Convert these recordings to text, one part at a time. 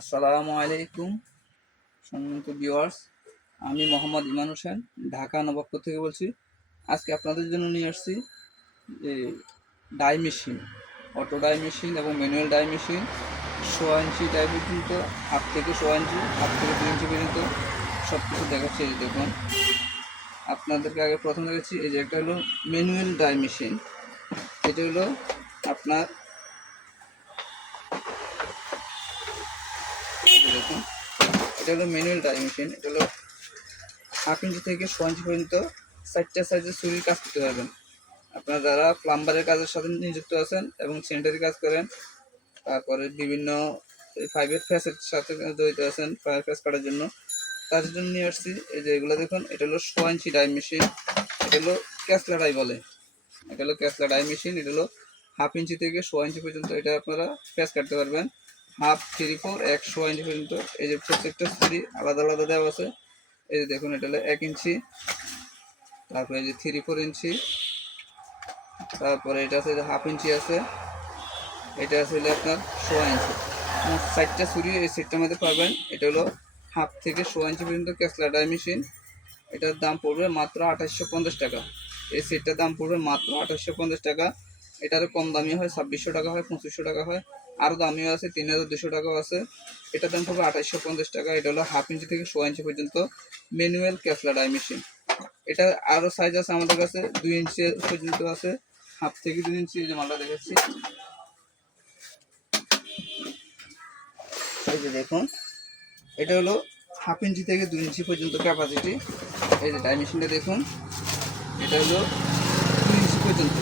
আসসালামু আলাইকুম সম্মানিত ভিউয়ার্স আমি মোহাম্মদ ইমান হোসেন, ঢাকা নবাবপুর থেকে বলছি। আজকে আপনাদের জন্য নিয়ে আসছি যে die machine, auto die machine এবং ম্যানুয়াল ডাই মেশিন। সোয়া ইঞ্চি ডাই পর্যন্ত হাফ থেকে সোয়া ইঞ্চি হাফ থেকে দু ইঞ্চি পর্যন্ত। সব কিছু দেখাচ্ছি দেখুন। আপনাদেরকে আগে প্রথম দেখাচ্ছি, এই যে একটা হলো ম্যানুয়াল ডাই মেশিন। এটা হলো আপনার এই যে দেখুন এটা হলো ম্যানুয়াল ডাই মেশিন এটা হলো হাফ ইঞ্চি থেকে ছ ইঞ্চি পর্যন্ত চারটা সাইজের ছুরির কাজ করতে পারবেন। আপনারা যারা প্লাম্বারের কাজের সাথে নিযুক্ত আছেন এবং সেন্টারি কাজ করেন, তারপরে বিভিন্ন ফাইভের ফ্যাসের সাথে জড়িত আছেন ফাইভ ফ্যাস কাটার জন্য তার জন্য নিয়ে আসছি। এই যে এগুলো দেখুন, এটা হলো ছ ইঞ্চি ডাই মেশিন এটা হলো ক্যাসলা ডাই বলে। এটা হলো ক্যাসলা ডাই মেশিন এটা হলো হাফ ইঞ্চি থেকে ছ ইঞ্চি পর্যন্ত এটা আপনারা ফ্যাস কাটতে পারবেন। হাফ থ্রি ফোর, একশো ইঞ্চি পর্যন্ত। এই যে প্রত্যেকটা ছুরি আলাদা আলাদা দেওয়া আছে। এই যে দেখুন, এটা হলো এক ইঞ্চি। তারপরে এই যে থ্রি ফোর ইঞ্চি। তারপরে এটা আছে হাফ ইঞ্চি আছে। এটা আছে হলো আপনার সোয়া ইঞ্চি। চারটা ছুরি, এই সেটটার মধ্যে পাবেন। এটা হলো হাফ থেকে সোয়া ইঞ্চি পর্যন্ত ক্যাসলা ডাই মেশিন। এটার দাম পড়বে মাত্র আঠাশশো পঞ্চাশ টাকা। এই সেটটার দাম পড়বে মাত্র আঠাশশো পঞ্চাশ টাকা। এটারও কম দামি হয়, ছাব্বিশশো টাকা হয়, পঁচিশশো টাকা হয়। আরও দামিও আছে, তিন হাজার দুশো টাকাও আছে। এটার দাম পড়বে আঠাশশো পঞ্চাশ টাকা, এটা হলো হাফ ইঞ্চি থেকে সোয়া ইঞ্চি পর্যন্ত ম্যানুয়াল ক্যাসলা ডাই মেশিন। এটা আরও সাইজ আছে আমাদের কাছে, দুই ইঞ্চি পর্যন্ত আছে, হাফ থেকে দুই ইঞ্চি যে মালটা দেখাচ্ছি। এই যে দেখুন, এটা হলো হাফ ইঞ্চি থেকে দুই ইঞ্চি পর্যন্ত ক্যাপাসিটি এই যে ডাই মেশিনটা দেখুন, এটা হলো দুই ইঞ্চি পর্যন্ত।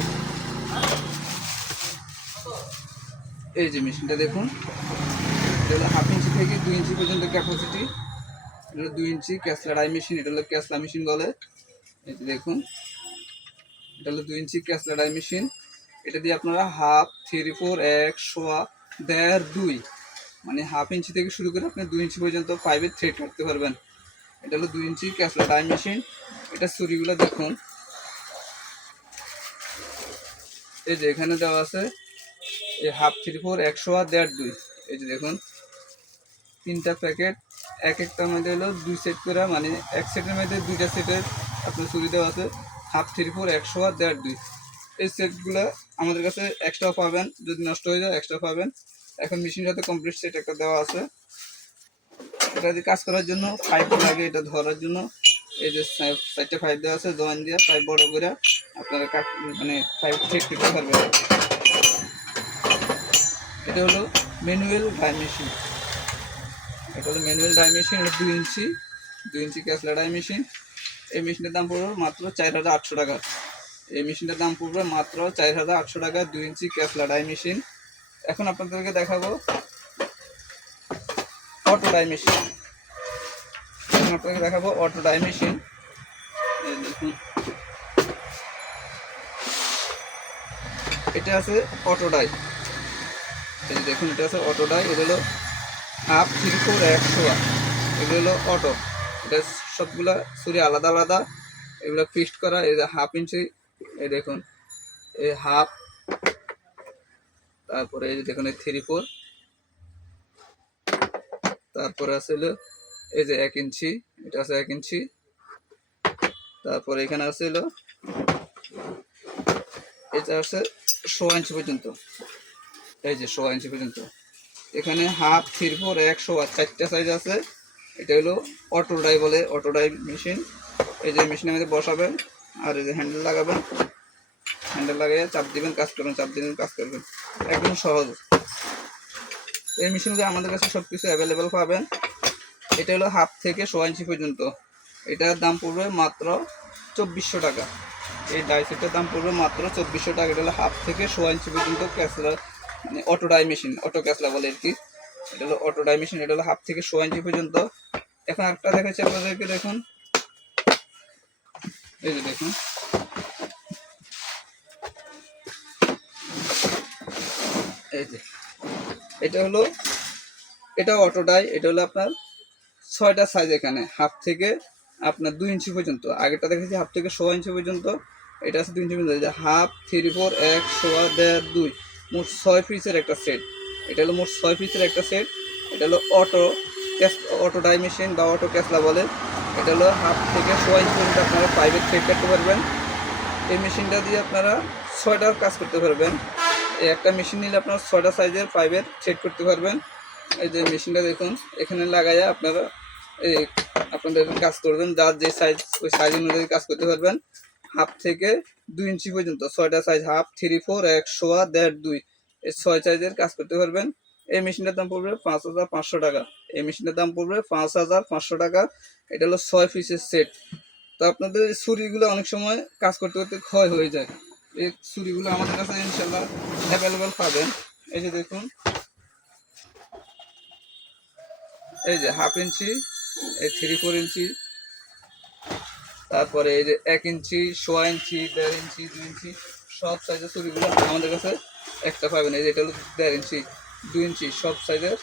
এই যে মেশিনটা দেখুন হাফ ইঞ্চি থেকে দুই ইঞ্চি পর্যন্ত ক্যাপাসিটি এটা দুই ইঞ্চি ক্যাসলা ডাই মেশিন, এটা হলো ক্যাসলা মেশিন বলে। এই যে দেখুন, এটা হলো দুই ইঞ্চি ক্যাসলা ডাই মেশিন। এটা দিয়ে আপনারা হাফ, থ্রি, ফোর, এক, সোয়া, দেড়, দুই মানে হাফ ইঞ্চি থেকে শুরু করে আপনি দুই ইঞ্চি পর্যন্ত পাইপের থ্রেড কাটতে পারবেন। এটা হলো দুই ইঞ্চি ক্যাসলা ডাই মেশিন। এটা ছুরিগুলো দেখুন। এই যে এখানে দেওয়া আছে এই হাফ থ্রি ফোর একশো আর দেড় দুই। এই যে দেখুন, তিনটা প্যাকেট এক একটার মধ্যে হলো দুই সেট করে মানে এক সেটের মধ্যে দুইটা সেটের আপনার ছুরি দেওয়া আছে হাফ থ্রি ফোর একশো আর দেড় দুই। এই সেটগুলো আমাদের কাছে এক্সট্রা পাবেন, যদি নষ্ট হয়ে যায় এক্সট্রা পাবেন। এখন মেশিনের সাথে কমপ্লিট সেট একটা দেওয়া আছে। এটা দিয়ে কাজ করার জন্য পাইপ লাগে, এটা ধরার জন্য। এই যে চারটে পাইপ দেওয়া আছে, জয়েন দিয়ে পাইপ বড় করে আপনারা মানে পাইপ ঠিক করতে পারবেন। এটা হলো ম্যানুয়াল ডাই মেশিন এটা হলো ম্যানুয়াল ডাই মেশিন এটা দুই ইঞ্চি। দুই ইঞ্চি ক্যাসলা ডাই মেশিন এই মেশিনের দাম পড়বে মাত্র চার হাজার আটশো টাকা। এই মেশিনটার দাম পড়বে মাত্র চার হাজার আটশো টাকা, দুই ইঞ্চি ক্যাসলা ডাই মেশিন এখন আপনাদেরকে দেখাবো অটো ডাই মেশিন এখন আপনাকে দেখাবো অটো ডাই মেশিন এটা আছে অটো ডাই এই দেখুন, এটা আছে অটো ডাই এটা হলো হাফ থ্রি ফোর একশো এগুলো হলো অটো। এটা সবগুলা ছুরি আলাদা আলাদা, এগুলো ফিক্সড করা, এই হাফ ইঞ্চি, এই দেখুন এই হাফ। তারপরে এই দেখুন, এই থ্রি ফোর। তারপরে আছে হলো, এই যে এক ইঞ্চি, এটা আছে এক ইঞ্চি। তারপরে এখানে আছে হলো, এটা আছে সোয়া ইঞ্চি পর্যন্ত। এই যে সোয়া ইঞ্চি পর্যন্ত। এখানে হাফ থ্রি ফোর আর চারটা সাইজ আছে। এটা হলো অটো ডাই বলে অটো ডাই মেশিন এই যে মেশিনের মধ্যে বসাবেন আর এই যে হ্যান্ডেল লাগাবেন। হ্যান্ডেল লাগিয়ে চাপ দিবেন, কাজ করবেন, চাপ দিবেন, কাজ করবেন। একদম সহজ। এই মেশিন মেশিনগুলো আমাদের কাছে সব কিছু অ্যাভেলেবেল পাবেন। এটা হলো হাফ থেকে সোয়া ইঞ্চি পর্যন্ত। এটার দাম পড়বে মাত্র চব্বিশশো টাকা। এই ডাই সেটের দাম পড়বে মাত্র চব্বিশশো টাকা। এটা হলো হাফ থেকে সোয়া ইঞ্চি পর্যন্ত ক্যাসলা মানে অটো ডাই মেশিন অটো ক্যাসলা বলে আর কি? এটা হলো অটো ডাই মেশিন এটা হলো হাফ থেকে শো ইঞ্চি পর্যন্ত। এখন একটা দেখাচ্ছি আপনাদেরকে, দেখুন। এই যে দেখুন। এই যে। এটা হলো, এটা অটো ডাই এটা হলো আপনার ছয়টা সাইজ এখানে, হাফ থেকে আপনার দুই ইঞ্চি পর্যন্ত। আগেরটা দেখেছি হাফ থেকে শো ইঞ্চি পর্যন্ত। এটা আছে দুই ইঞ্চি পর্যন্ত হাফ থ্রি ফোর এক সোয়া দেড়, দুই। মোট ছয় পিসের একটা সেট। এটা হলো মোট ছয় পিসের একটা সেট। এটা হলো অটো অটো ডাই মেশিন বা অটো ক্যাসলা বলে। এটা হলো হাফ থেকে সোয়া ইঞ্চি পর্যন্ত আপনারা পাইপের থ্রেড কাটতে পারবেন। এই মেশিনটা দিয়ে আপনারা ছয়টার কাজ করতে পারবেন। এই একটা মেশিন নিলে আপনারা ছয়টা সাইজের পাইপের থ্রেড করতে পারবেন। এই যে মেশিনটা দেখুন, এখানে লাগাইয়া আপনারা এই আপনাদের কাজ করবেন। যার যে সাইজ ওই সাইজ অনুযায়ী কাজ করতে পারবেন। হাফ থেকে দুই ইঞ্চি পর্যন্ত, ছয়টা সাইজ হাফ থ্রি ফোর এক, সোয়া, দেড়, দুই। এই ছয় সাইজের কাজ করতে পারবেন। এই মেশিনটার দাম পড়বে পাঁচ হাজার পাঁচশো টাকা। এই মেশিনটার দাম পড়বে পাঁচ হাজার পাঁচশো টাকা। এটা হলো ছয় পিসের সেট তো আপনাদের এই ছুরিগুলো অনেক সময় কাজ করতে করতে ক্ষয় হয়ে যায়। এই ছুরিগুলো আমাদের কাছে ইনশাল্লাহ অ্যাভেলেবেল পাবেন। এই যে দেখুন। এই যে হাফ ইঞ্চি, এই থ্রি ফোর ইঞ্চি তারপরে এই যে এক ইঞ্চি, সোয়া ইঞ্চি, দেড় ইঞ্চি, দুই ইঞ্চি, সব সাইজের ছুরিগুলো আমাদের কাছে একটা পাবেন। এই যে এটা হলো দেড় ইঞ্চি, দুই ইঞ্চি, সব সাইজের